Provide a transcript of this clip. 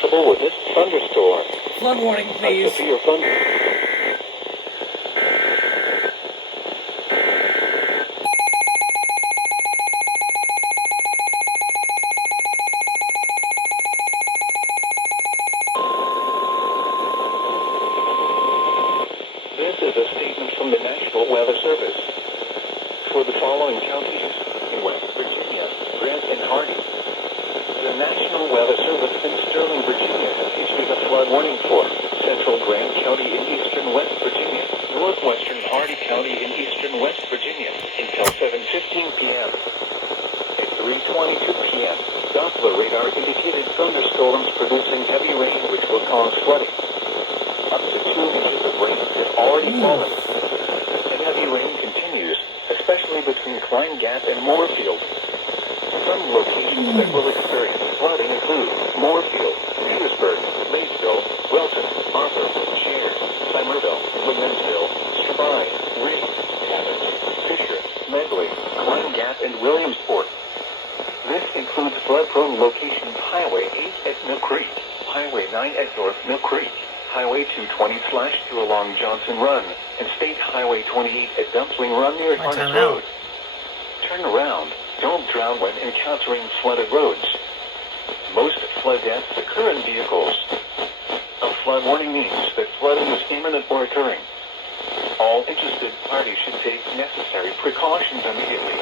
possible with this thunderstorm. Flood warning, please. A severe thunder. This is a statement from the National Weather Service. For the following counties in West Virginia, Grant and Hardee, the National Weather Service in Sterling, Virginia has issued a flood warning for central Grant County in eastern West Virginia, northwestern Hardee County in eastern West Virginia until 7:15 p.m. At 3:22 p.m., Doppler radar indicated thunderstorms producing heavy rain which will cause flooding. Up to 2 inches of rain has already fallen, and heavy rain continues, especially between Klein Gap and Moorfield. Some locations that will experience flooding include Moorfield, Petersburg, Maysville, Wilton, Arthur, Sharon, Somerville, Williamsville, Strabane, Reed, Cabbage, Fisher, Medley, Klein Gap, and Williamsport. This includes flood-prone locations Highway 8 at Mill Creek, Highway 9 at North Mill Creek, Highway 220/2 along Johnson Run, and State Highway 28 at Dumpling Run near Harness Road. Turn around. Don't drown when encountering flooded roads. Most flood deaths occur in vehicles. A flood warning means that flooding is imminent or occurring. All interested parties should take necessary precautions immediately.